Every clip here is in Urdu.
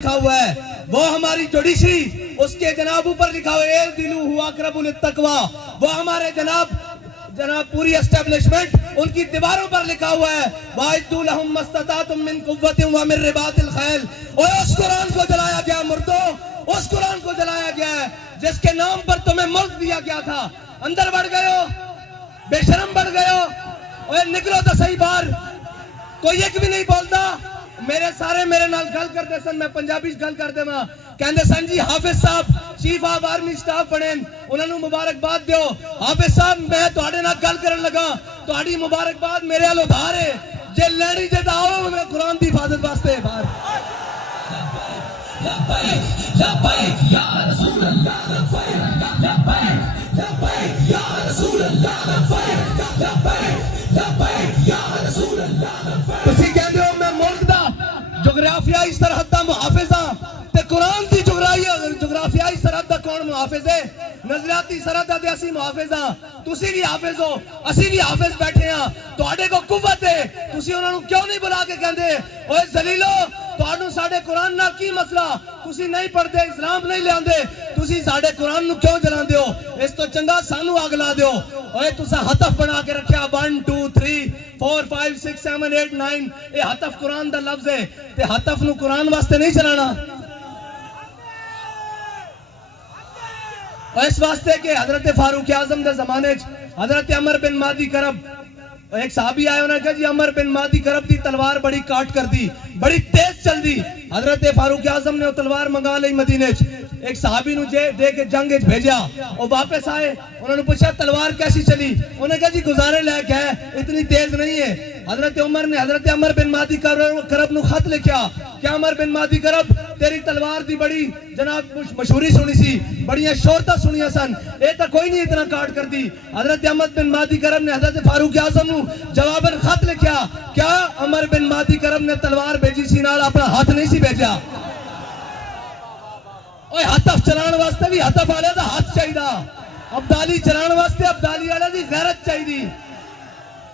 لکھا ہوا ہے وہ ہماری جوڈیشری اس کے جناب اوپر لکھا ہوا ہے دلو ہوا اقرب للتقوی وہ ہمارے جناب پوری اسٹیبلشمنٹ ان کی دیواروں پر لکھا ہوا ہے وَاعِدُّوا لَهُم مَّا اسْتَطَعْتُم مِّن قُوَّةٍ وَمِن رِّبَاطِ الْخَيْلِ اور اس قرآن کو جلایا گیا مردوں اس قرآن کو جلایا گیا ہے جس کے نام پر تمہیں ملک دیا گیا تھا اندر بڑھ گئے ہو بے شرم بڑھ گئے ہو اور نکلو تو صحیح باہر کوئی ایک بھی نہیں بولتا میرے نال گل کرتے سن میں پنجابی گل کرتے ماں کہندے سن جی حافظ صاحب چیف آف آرمی سٹاف بنے انہوں نے مبارکباد دیو حافظ صاحب میں تواڈے نال گل کرن لگا تواڈی مبارکباد میرے ال ادھار ہے جے لینی جے آؤ میں قرآن دی حفاظت واسطے باہر لبیک لبیک یا رسول اللہ لبیک لبیک لبیک یا رسول اللہ لبیک لبیک لبیک یا رسول اللہ تسی کہندے ہو میں ملک دا جغرافیائی سرحد دا محافظ ہاں تے قرآن دی جغرافیائی سرحد دا کون محافظ ہے نظریاتی سرحد دا اسی محافظ ہاں تسی بھی حافظ ہو اسی بھی حافظ بیٹھے ہاں تواڈے کو قوت ہے تسی انہاں نوں کیوں نہیں بلا کے کہندے اوے ذلیلو تانوں ساڈے قرآن نال کی مسئلہ تسی نہیں پڑھدے اسلام نہیں لیاندے تسی ساڈے قرآن نوں کیوں جلاندے ہو اس تو چنگا سانوں اگ لا دیو اوے تساں ہتف بنا کے رکھیا 1 2 3 4 5 6 7 8 9 اے ہتف قرآن دا لفظ ہے تے ہتف نوں قرآن واسطے نہیں چلانا اس واسطے کہ حضرت فاروق اعظم دے زمانے حضرت عمر بن مادی کرب ایک صحابی آئے انہوں نے کہا جی عمر بن مادی کرب دی تلوار بڑی کاٹ کر دی بڑی تیز چل دی حضرت فاروق اعظم نے وہ تلوار منگا لی مدینے ایک صحابی نو دے کے جنگ بھیجا اور واپس آئے انہوں نے پوچھا تلوار کیسی چلی انہوں نے کہا جی گزارے لے کے ہے اتنی تیز نہیں ہے حضرت عمر نے حضرت عمر بن مادی کرب نو خط لکھیا کیا عمر بن مادی کرب تیری تلوار دی بڑی جناب مشہوری سنی سی بڑیاں شہرتاں سنیاں سن اے تا کوئی نہیں اتنا کاٹ کر دی حضرت عمر بن مادی کرب نے حضرت فاروق اعظم نو جواباً خط لکھیا کیا عمر بن مادی کرب نے تلوار بھیجی سی نال اپنا ہاتھ نہیں سی بھیجا اوے ہتف چلان واسطے بھی ہتف والے دا ہاتھ چاہیدا ابدالی چلان واسطے ابدالی والے دی غیرت چاہیدی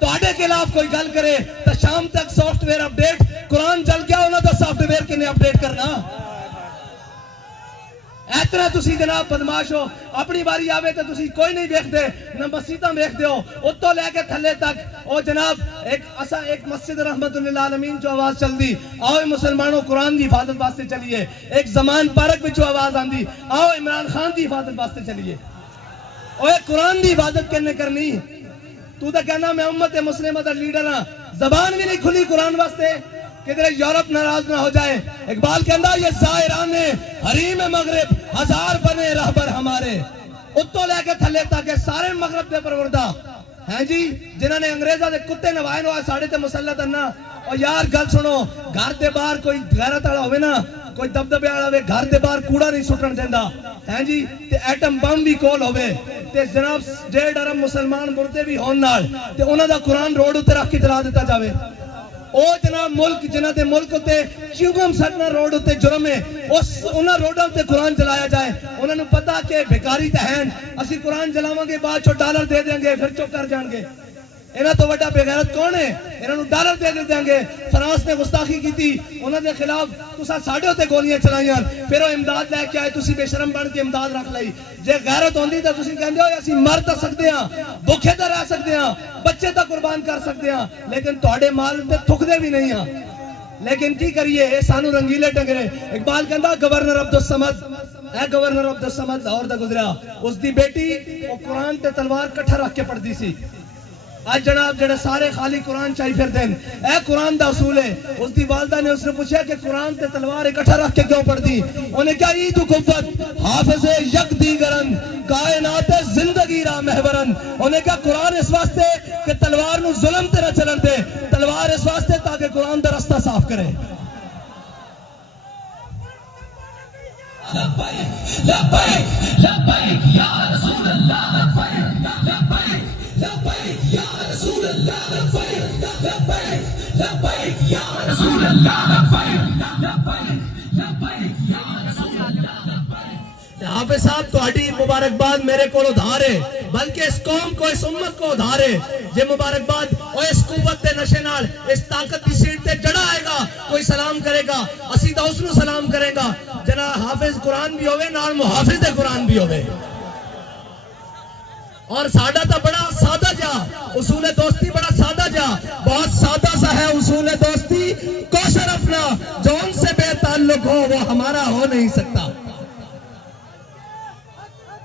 تواڈے خلاف کوئی گل کرے تو شام تک سافٹ ویئر اپڈیٹ قرآن چل گیا انہاں دا سافٹ ویئر کنے اپڈیٹ کرنا اتنا تسی جناب بدماش ہو اپنی باری آوے تو تسی کوئی نہیں دیکھتے نہ مسجداں دیکھتے ہو اتوں لے کے تھلے تک او جناب ایک مسجد رحمت للعالمین جو آواز چل دی آؤ مسلمانوں قرآن دی حفاظت واسطے چلیے ایک زمان پارک وچ آواز آندی آؤ عمران خان دی حفاظت واسطے چلیے اوے قرآن دی حفاظت کنے کرنی تو تا کہنا میں امت مسلمہ دا لیڈر ہاں زبان بھی نہیں کھلی قرآن واسطے کدھر یورپ ناراض نہ ہو جائے اقبال کہندا یہ زائران حریم مغرب ہزار بنے رہبر ہمارے اتوں لے کے تھلے تک سارے مغرب دے پروردہ ہیں جی جنہوں نے انگریزہ دے کتے نوائے نوائے ساڑھے تے مسلط انہا اور یار گل سنو گھر دے باہر کوئی غیرت والا ہوئے نا کوئی دبدبے والا ہوئے گھر دے باہر کوڑا نہیں سٹن دیندہ ہیں جی تے ایٹم بم بھی کول ہوئے تے جناب 1.5 ارب مسلمان مردے بھی ہون نال تے انہاں دا قرآن روڈ اتے رکھ کے چلا دیتا جاوے او جناب ملک جنہ دے ملک ہوتے چیوگم سٹنا روڈ ہوتے جرم ہے انہاں روڈوں تے قرآن جلایا جائے انہوں نے پتا کہ بھیکاری تہین اسی قرآن جلاواں گے بعد چو ڈالر دے دیں گے پھر چو کر جان گے انہاں تو وڈا بے غیرت کون ہے انہوں نے ڈالر دے دیں گے فرانس نے گستاخی کی تھی انہوں نے خلاف تسا ساڑھے ہوتے گولیاں چلائیاں پھر وہ امداد لے کے آئے تسی بے شرم بن کے امداد رکھ لئی جے غیرت ہوندی تو تسی کہندے ہو اسی مر تا سکتے ہیں بھوکے تا رہ سکتے ہیں بچے تا قربان کر سکتے ہیں لیکن تواڈے مال تے تھکدے بھی نہیں ہیں لیکن کی کریے اے سانو رنگیلے ٹنگرے اقبال کہندا گورنر عبدالصمد اے گورنر عبدالصمد لاہور دا گزریا اس دی بیٹی وہ قرآن تے تلوار کٹھا رکھ کے پڑھدی سی آج جناب جڑے سارے خالی قرآن چاہی پھر دیں اے قرآن دا اصول ہے اس دی والدہ نے اس نے پوچھا کہ قرآن تے تلوار اکٹھا رکھ کے کیوں پڑھ دی انہیں کہا عید قوت حافظ یک دیگرن کائنات زندگی را محورن انہیں کہا قرآن اس واسطے کہ تلوار نو ظلم تے نہ چلن دے تلوار اس واسطے تاکہ قرآن دا رستہ صاف کرے لبیک لبیک لبیک یا رسول اللہ لبیک لبیک لبیک یا رسول اللہ لبیک لبیک لبیک یا رسول اللہ لبیک لبیک لبیک یا رسول اللہ لبیک حافظ صاحب تہاڈی مبارکباد میرے کولوں ادھار ہے بلکہ اس قوم کو اس امت کو ادھارے یہ مبارکباد اور اس قوت دے نشے نال اس طاقت کی سیٹ تے جڑا آئے گا کوئی سلام کرے گا اسی دا اس نو سلام کرے گا جناب حافظ قرآن بھی ہوئے نال محافظ قرآن بھی ہوئے اور سادہ تا بڑا سادہ جا اصول دوستی بڑا سادہ جا بہت سادہ سا ہے اصول دوستی کوشر اپنا جو ان سے بے تعلق ہو وہ ہمارا ہو نہیں سکتا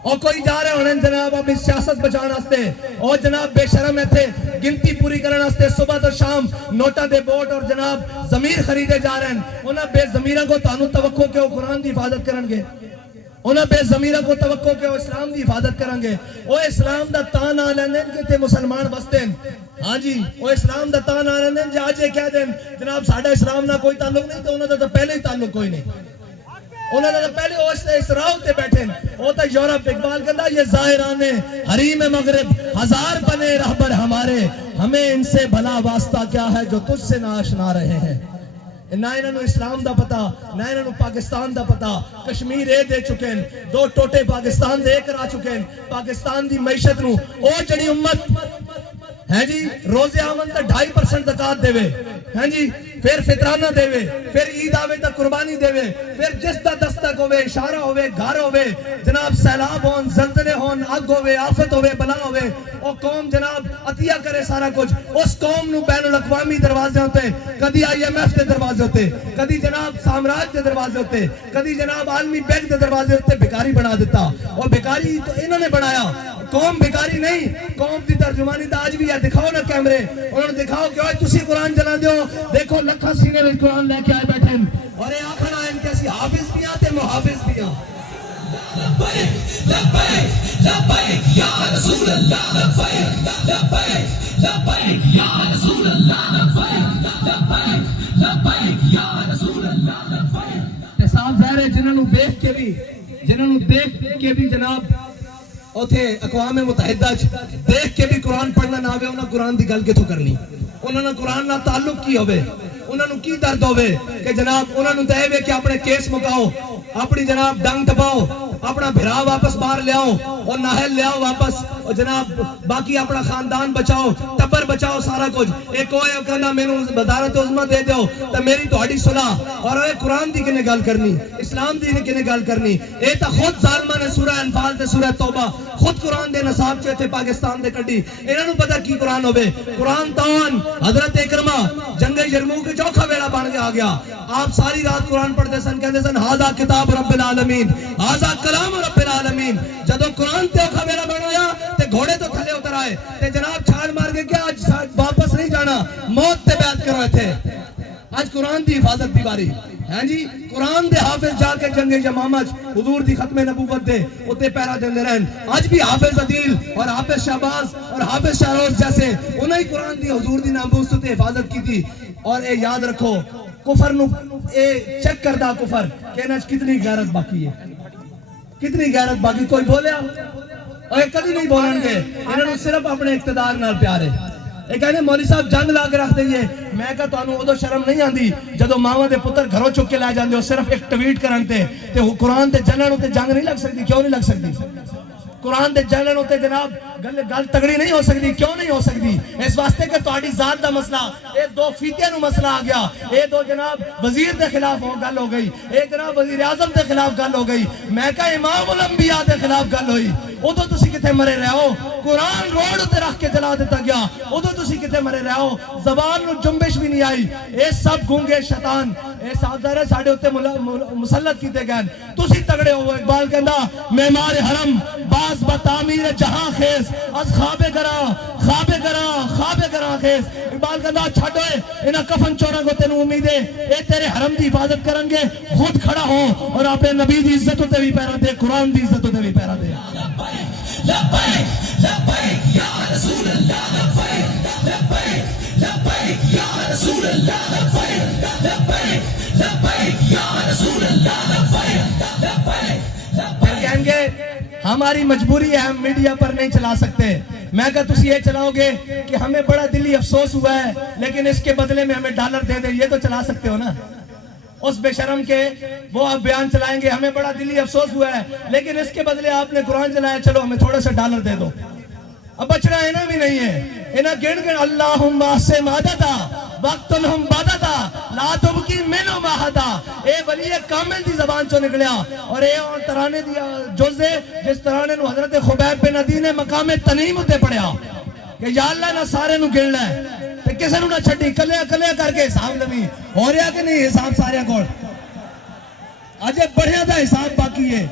اور کوئی جا رہے ہونے جناب اپنی سیاست بچانا ہستے اور جناب بے شرم ہے تھے گنتی پوری کرنا ہستے صبح تو شام نوٹا دے بوٹ اور جناب ضمیر خریدے جا رہے ہیں انہاں بے ضمیرہ کو تانو توقع کہ وہ قرآن دی حفاظت کرنگے انہاں بے ضمیرہ کو توقع کہ وہ اسلام دی حفاظت کرنگے وہ اسلام دا تان آ لیندیں کہ تے مسلمان بستے ہیں ہاں جی وہ اسلام دا تان آ لیندیں جا آج یہ کہہ دیں جناب ساڑھا اسلام نہ کوئی تعلق نہیں تو انہوں دا پہلے ہی تعلق کوئی نہیں انہوں نے پہلے اس راہ تے بیٹھے وہ تو یورپ اقبال کہتا یہ ظاہران حریم مغرب ہزار بنے رہبر ہمارے ہمیں ان سے بھلا واسطہ کیا ہے جو تجھ سے نہ آشنا رہے ہیں نہ انہوں اسلام دا پتا نہ انہوں پاکستان دا پتا کشمیر اے دے چکے ہیں دو ٹوٹے پاکستان دے کر آ چکے ہیں پاکستان دی معیشت نو او جڑی امت ہیں جی روزے آمن تا 2.5% زکات دے وے ہیں جی پھر فطرانہ دے وے پھر عید آوے تا قربانی دے وے پھر جس دا دستک ہوئے اشارہ ہوئے گھر ہوئے جناب سیلاب ہون زلزلے ہون آگ ہوئے آفت ہوئے بلا ہوئے او قوم جناب عطیہ کرے سارا کچھ اس قوم نو بین الاقوامی دروازے ہوتے کدی IMF دے دروازے ہوتے کدی جناب سامراج دے دروازے ہوتے کدی جناب عالمی بینک دے دروازے ہوتے بیکاری بنا دیتا اور بیکاری تو انہوں نے بنایا قوم بیکاری نہیں قوم دی ترجمانی دا آج بھی ہے دکھاؤ نا کیمرے انہوں نے دکھاؤ کہ اوہ تسی قرآن جلا دیو دیکھو لکھا سینے میں قرآن لے کے آئے بیٹھے اور اے آخر آئے ان کیسی حافظ بھی آتے محافظ بھی آتے لبیک لبیک لبیک یا رسول اللہ لبیک لبیک لبیک یا رسول اللہ لبیک لبیک لبیک یا رسول اللہ لبیک صاحب ظاہر ہے جنہوں نے دیکھ کے بھی جناب اوتھے اقوام متحدہ دیکھ کے بھی قرآن پڑھنا نہ آوے انہاں قرآن دی گل کتھوں کرنی انہاں نے قرآن نہ تعلق کی ہوئے انہاں نے کی درد ہوئے کہ جناب انہاں نے دے ہوئے کہ اپنے کیس مکاؤ اپنی جناب ڈنگ دباؤ اپنا بھرا واپس باہر لے آؤ اور ناہل لے آؤ واپس اور جناب باقی اپنا خاندان بچاؤ ٹبر بچاؤ سارا کچھ ایک ہوئے کہنا میں نے وزارت عظمہ دے دیو تو میری توڑی صلح اور اے قرآن دی کنے گل کرنی اسلام دی کنے گل کرنی اے تا خود ظالمہ نے سورہ انفال تے سورہ توبہ خود قرآن دے نصاب چے تھے پاکستان دے کڑی انہوں نے پتا کی قرآن ہوئے قرآن تان حضرت اکرمہ جنگ یرموک کے چوکھا ویڑا بان کے آ گیا آپ ساری رات قرآن پڑھتے سن کہتے سن ہاذا کتاب رب العالمین ہاذا کلام رب العالمین جدو قرآن تے اوکھا ویڑا بنایا تے گھوڑے تو تھلے اتر آئے تے جناب چھاڑ مار کے کیا آج واپس نہیں جانا موت تے بیعت کروئے تھے آج قرآن دی حفاظت دی باری ہیں جی قرآن دے حافظ جا کے جنگ یمامہ حضور دی ختم نبوت دے اتے پیرا دیندے رہن آج بھی حافظ عدیل اور حافظ شہباز اور حافظ شہروز جیسے انہیں قرآن دی حضور دی ناموس تے حفاظت کی تھی اور اے یاد رکھو کفر نو اے چیک کردہ کفر کہنا کتنی غیرت باقی ہے کتنی غیرت باقی کوئی بولے اور کدی نہیں بولن گے انہوں نے صرف اپنے اقتدار نال پیارے ایک کہنے مولی صاحب جنگ لا کے رکھ دئیے میں کہا تو انہوں ادھو شرم نہیں آندی جدو ماما دے پتر گھروں چک کے لائے جاندے ہو صرف ایک ٹویٹ کرنتے تے قرآن تے جنن ہوتے جنگ نہیں لگ سکتی کیوں نہیں لگ سکتی قرآن دے جنن ہوتے جناب گل تگڑی نہیں ہو سکتی کیوں نہیں ہو سکتی اس واسطے کہ تہاڈی ذات دا مسئلہ اے دو فیتیاں نو مسئلہ آ گیا اے دو جناب وزیر دے خلاف گل ہو گئی اے جناب وزیر اعظم دے خلاف گل ہو گئی میں کہا امام الانبیاء دے خلاف گل ہوئی ادو تسی کتے مرے رہے ہو قرآن روڈ تے رکھ کے جلا دیتا گیا ادو تسی کتے مرے رہے ہو زبان نو جنبش بھی نہیں آئی اے سب گونگے شیطان اے سازدارے ساڑھے ہوتے مسلط کیتے گئے تسی تگڑے ہو اقبال کہندا معمار حرم باز بتعمیر جہاں خیز از خواب گرا خیز اقبال کہندا چھٹ ہوئے انہا کفن چورا کو تینو امید ہے اے تیرے حرم دی حفاظت کرنگے خود کھڑا ہو اور اپنے نبی دی عزتوں تے بھی پیرا دے قرآن دی عزتوں تے بھی پیرا دے لبیک لبیک یا رسول اللہ لبیک لبیک لبیک یا رسول اللہ لبیک لبیک لبیک یا رسول اللہ لبیک لبیک پھر کہیں گے ہماری مجبوری ہے ہم میڈیا پر نہیں چلا سکتے میں کہا تسی یہ چلاؤ گے کہ ہمیں بڑا دلی افسوس ہوا ہے لیکن اس کے بدلے میں ہمیں ڈالر دے دیں یہ تو چلا سکتے ہو نا اس بے شرم کے وہ آپ بیان چلائیں گے ہمیں بڑا دلی افسوس ہوا ہے لیکن اس کے بدلے آپ نے قرآن چلایا چلو ہمیں تھوڑا سا ڈالر دے دو اب بچنا اینا بھی نہیں ہے، اینا گن گن اللہم سے مادتا وقتنہم بادتا لا تبکی منو ماہتا، اے ولی کامل دی زبان چو نکلیا، اور اے اور ترانے دیا جز دے جس ترانے نو حضرت خبیب بن عدی نے مقام تنیم ہوتے پڑھیا کہ یا اللہ نہ سارے نو گن لے تے کسے نو نہ چھٹی، کلیا کلیا کر کے حساب لمی ہو رہا کہ نہیں حساب سارے کوڑ آجے بڑھیا دا حساب باقی ہے۔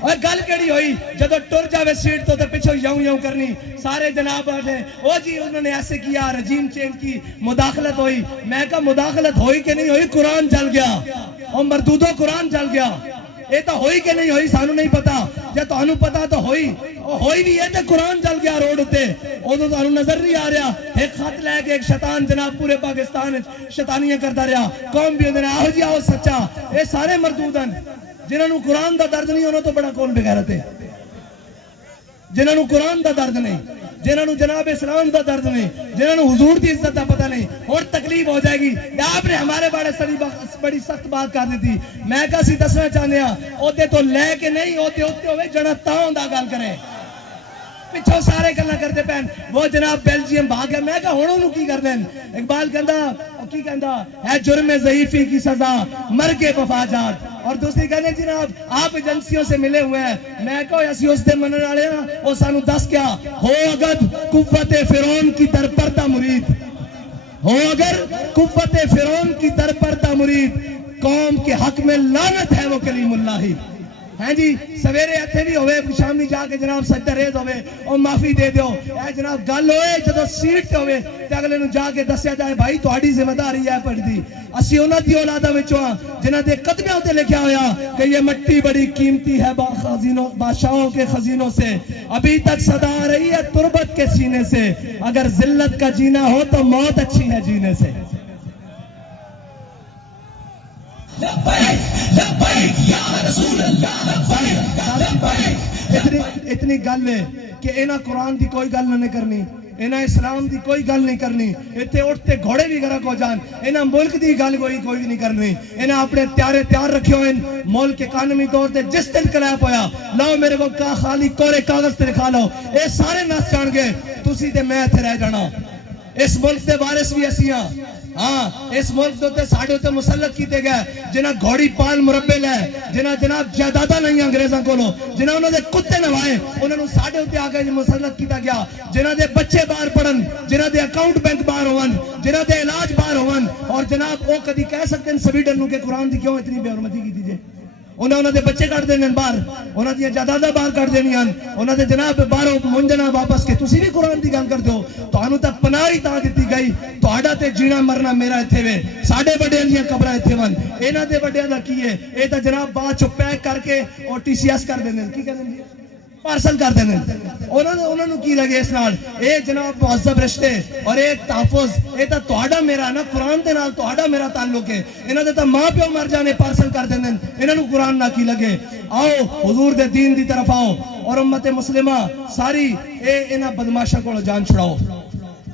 اور گل کیڑی ہوئی جدو ٹر جاوے سیٹ تو پچھو یوں یوں کرنی سارے جناب آتے او جی انہوں نے ایسے کیا رجیم چینج کی مداخلت ہوئی، میں کہا مداخلت ہوئی کہ نہیں ہوئی، قرآن جل گیا اور مردودو قرآن جل گیا، اے تو ہوئی کہ نہیں ہوئی سانو نہیں پتا، جب تو انہوں پتا تو ہوئی بھی ہے تو قرآن جل گیا روڈ ہوتے او تو انہوں نظر نہیں آ رہا، ایک خط لے کے ایک شیطان جناب پورے پاکستان شیطانیاں کرتا رہا، قوم بھی ہوتے رہا آہو جی آہو سچا، اے سارے مردودن جنہوں نے قرآن دا درد نہیں انہوں تو بڑا کون بغیرت ہے، جنہوں نے قرآن دا درد نہیں، جنہوں نے جناب اسلام دا درد نہیں، جنہوں نے حضور دی عزت دا پتہ نہیں، اور تکلیف ہو جائے گی یا آپ نے ہمارے بڑی سخت بات کر دی تھی، میں کہا سی دسنا چاہنے ہاں ہوتے تو لے کے نہیں ہوتے ہوئے جنہ تاؤں دا گال کریں پچھو سارے گلنا کرتے پہن وہ جناب بیلجیم بھاگ گیا، میں کہا ہونوں نو کی کر دیں، اقبال کہندہ ہے جرم ضعیفی کی سزا مر کے وفاجات، اور دوسری کہنے جناب آپ ایجنسیوں سے ملے ہوئے ہیں، میں کہو ایسی اس دے منن آلے ہیں وہ سانو دس کیا ہو اگر قوت فرعون کی در پردہ مرید، ہو اگر قوت فرعون کی در پردہ مرید، قوم کے حق میں لعنت ہے وہ کلیم اللہ ہی، ہیں جی سویرے اتھے بھی ہوئے شامی جا کے جناب سجدہ ریز ہوئے اور معافی دے دیو، اے جناب گل ہوئے جدو سیٹ ہوئے تے اگلے نو جا کے دسیا جائے بھائی تہاڈی ذمہ داری ہے پڑھ دی، اسی انہاں دی اولاداں وچوں جنہاں دے قدمے ہوتے لکھیا ہویا کہ یہ مٹی بڑی قیمتی ہے بادشاہوں کے خزینوں سے، ابھی تک صدا آ رہی ہے تربت کے سینے سے، اگر ذلت کا جینا ہو تو موت اچھی ہے جینے سے۔ اتنی گل ہے کہ اینا قرآن دی کوئی گل نہیں کرنی، اینا اسلام دی کوئی گل نہیں کرنی، اتنے اٹھتے گھوڑے بھی گرک ہو جان، اینا ملک دی گل کوئی نہیں کرنی، اینا اپنے تیار رکھے ہوئے ملک اکانومی طور تے جس دن کلیپ ہویا لاؤ میرے کو خالی کورے کاغذ تے لکھا لو، اے سارے نس جان گے تسی تے میں اتھے رہ جانا، اس ملک دے وارث بھی اسیاں، ہاں اس ملک دوتے ساڑھے ہوتے مسلط کیتے گئے جنہ گھوڑی پال مربے لے جنہ جناب جائیداداں نہیں انگریزاں کولو جنہ انہوں نے کتے نوائے انہوں نے ساڑھے ہوتے آگے مسلط کیتا گیا جنہ دے بچے باہر پڑھن جنہ دے اکاؤنٹ بینک باہر ہون جنہ دے علاج باہر ہون اور جناب وہ کدی کہہ سکتے ہیں سویڈن نو کہ قرآن دی کیوں اتنی بے حرمتی کی دیجئے انہوں دے بچے کٹ دینے باہر انہوں دے جائیداداں باہر کٹ دینی انہوں دے جناب باہر منجنا واپس کے تسی بھی قرآن دی گل کرتے ہو تو انہوں تک پناہی تاں دیتی گئی تو آڈا تے جینا مرنا میرا اتھے وے ساڑھے بڑے لیاں قبرہ اتھے ون اینا دے بڑے دا کیے اے تا جناب بات چو پیک کر کے اور ٹی سی ایس کر دینے کی کہنے دیئے پارسل کر دینے انہوں نے کی لگے اس نال اے جناب معذب رشتے اور ایک تحفظ اے تا توڑا میرا نا قرآن دے نال توڑا میرا تعلق ہے انہوں نے تا ماں پیو مر جانے پارسل کر دینے انہوں نے قرآن نہ کی لگے آؤ حضور دے دین دی طرف آؤ اور امت مسلمہ ساری اے انہا بدماشا کو جان چھڑاؤ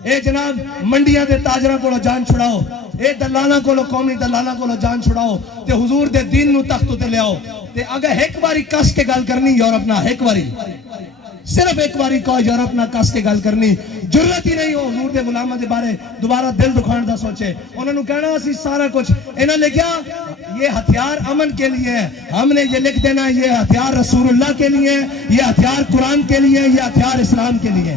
اے جناب منڈیاں دے تاجرہ کو جان چھڑاؤ اے دلانا کو قومی دلانا کو جان چھڑاؤ تے حضور دے دین نو تختو تے لے آؤ تے اگر ایک باری کس کے گل کرنی یورپ نہ ایک باری صرف ایک باری کو یورپ نہ کس کے گل کرنی جرت ہی نہیں ہو حضور دے غلامہ دے بارے دوبارہ دل دکھان دا سوچے انہوں نے کہنا اسی سارا کچھ انہوں نے لکھیا یہ ہتھیار امن کے لیے ہے ہم نے یہ لکھ دینا یہ ہتھیار رسول اللہ کے لیے یہ ہتھیار قرآن کے لیے یہ ہتھیار اسلام کے لیے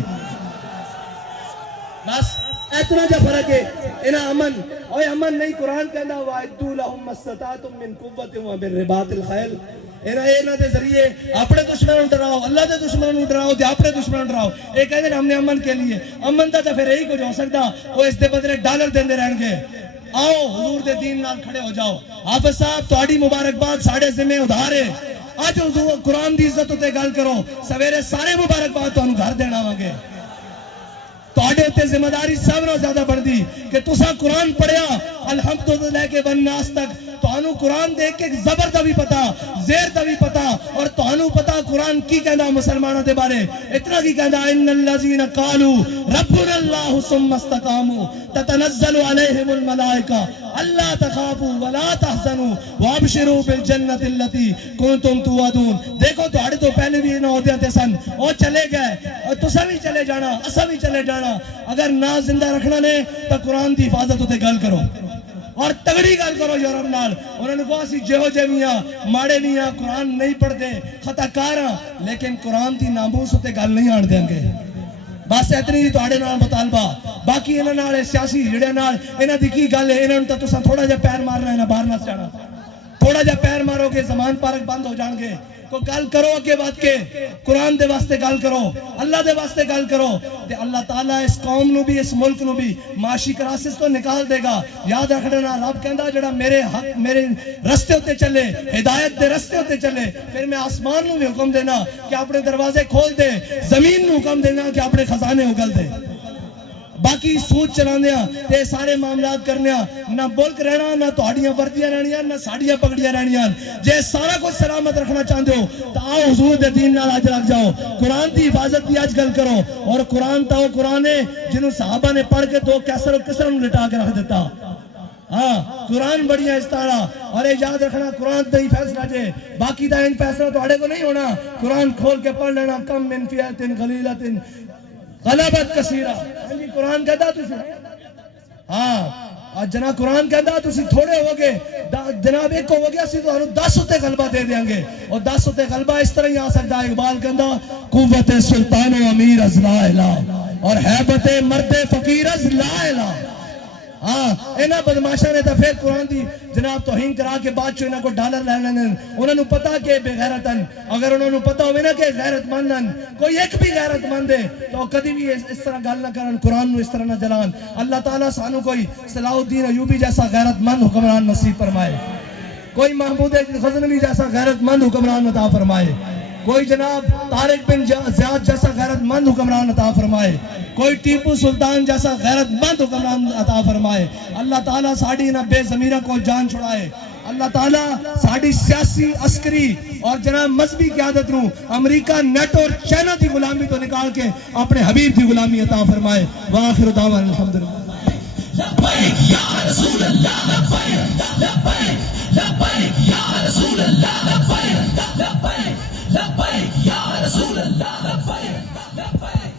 بس اتنا جا فرق ہے انہا امن اوہ امن نہیں قرآن کہنا وَعِدُّوا لَهُمْ مَسْتَطَعْتُم مِّن قُوَّةٍ وَبِالرِّبَاطِ الْخَيْلِ انہا دے ذریعے اپنے دشمنوں ڈراؤ اللہ دے دشمنوں ڈراؤ دے اپنے دشمنوں ڈراؤ ایک کہتے ہیں ہم نے امن کے لیے امن دا پھر یہی کچھ ہو سکتا وہ اس دے بدلے ڈالر دیندے رہیں گے آؤ حضور دے دین نال کھڑے ہو جاؤ حافظ صاحب تہاڈی مبارکباد ساڑھے ذمہ ادھارے آج حضور قرآن دی عزت تے گل کرو سویرے سارے مبارکباد تو گھر دینا وانگے توڑے ہوتے ذمہ داری سب نہ زیادہ بڑھ دی کہ تسا قرآن پڑھیا الحمدللہ کے والناس تک تو انہوں قرآن دیکھ کے زبر دا بھی پتا زیر دا بھی پتا اور تو انہوں پتا قرآن کی کہنا مسلمانوں دے بارے اتنا کی کہنا ان الذین قالوا ربنا اللہ ثم استقاموا تتنزل علیہم الملائکہ اللہ تخافوا ولا تحزنوا وابشروا بالجنت التي کنتم توعدون. دیکھو تو تو پہلے بھی نہ ہوتے تھے سن اور چلے گئے اور تسا بھی چلے جانا اسا بھی چلے جانا. اگر نہ زندہ رکھنا نے تو قرآن دی حفاظت ہوتے گل کرو اور تگڑی گل کرو یورپ نال. انہوں نے کہا اسی جہو جے میاں ماڑے میاں قرآن نہیں پڑھتے خطا کار ہاں لیکن قرآن دی ناموس ہوتے گل نہیں آن دیں گے. بس اتنی دی تواڈے نال مطالبہ. باقی انہاں نال سیاسی جڑے نال انہاں دی کی گل ہے انہاں تے تساں تھوڑا جا پیر مارنا ہے نہ باہر نہ جانا. تھوڑا جا پیر مارو گے زمان پارک بند ہو جان گے. کو گل کرو اگے بات کے قرآن دے واسطے گل کرو اللہ دے واسطے گل کرو تے اللہ تعالیٰ اس قوم نو بھی اس ملک نو بھی معاشی کراسس تو نکال دے گا. یاد رکھنا رب کہندا جڑا میرے حق میرے رستے ہوتے چلے ہدایت دے رستے ہوتے چلے پھر میں آسمان نو بھی حکم دینا کہ اپنے دروازے کھول دے زمین نو حکم دینا کہ اپنے خزانے اگل دے. باقی سوچ چلانے تے سارے معاملات کرنے نہ ملک رہنا نہ تہاڈیاں وردیاں رہنیاں نہ ساڈیاں پگڑیاں رہنیاں. جے سارا کچھ سلامت رکھنا چاہتے ہو تو آؤ حضور دے دین نال اج لگ جاؤ. قرآن دی حفاظت دی اج گل کرو. اور قرآن تا وہ قرآن ہے جنہوں صحابہ نے پڑھ کے دو کیسر و کسر نوں لٹا کے رکھ دیتا. ہاں قرآن بڑیاں اس طرح. اور یاد رکھنا قرآن دا ہی فیصلہ جے باقی دا ان فیصلہ تہاڈے کو نہیں ہونا. قرآن کھول کے پڑھ لینا کم من فئۃ قلیلۃ غلبت کثیرہ. قرآن کہتا تسی ہاں جناب قرآن کہتا تسی تھوڑے ہو گے جناب ایک ہو گیا سی تو 10 ہوتے غلبہ دے دیں گے. اور 10 ہوتے غلبہ اس طرح ہی آ سکتا ہے. اقبال کہتا قوت سلطان و امیر از لا الہ اور حیبت مرد فقیر از لا الہ. ہاں انہاں بدماشاں نے تو پھر قرآن دی جناب توہین کرا کے بعد انہاں کو ڈالر لے لینے. انہوں نے پتا کہ بے غیرتن اگر انہوں نے پتا ہوئے نا کہ غیرت مندن کوئی ایک بھی غیرت مند ہے تو کدی بھی اس طرح گل نہ کرن قرآن نو اس طرح نہ جلان. اللہ تعالیٰ سانو کوئی صلاح الدین ایوبی جیسا غیرت مند حکمران نصیب فرمائے. کوئی محمود غزنوی جیسا غیرت مند حکمران عطا فرمائے. کوئی جناب طارق بن زیاد جیسا غیرت مند حکمران عطا فرمائے. کوئی ٹیپو سلطان جیسا غیرت مند حکمران عطا فرمائے. اللہ تعالیٰ ساڑی نہ بے ضمیرہ کو جان چھڑائے. اللہ تعالیٰ ساڑی سیاسی عسکری اور جناب مذہبی قیادت نو امریکہ نیٹ اور چائنا دی غلامی تو نکال کے اپنے حبیب دی غلامی عطا فرمائے. وآخر دعوانا الحمدللہ. لبیک یا رسول اللہ لبیک لبیک لبیک یا رسول اللہ لبیک لبیک لبیک یا رسول اللہ لبیک لبیک.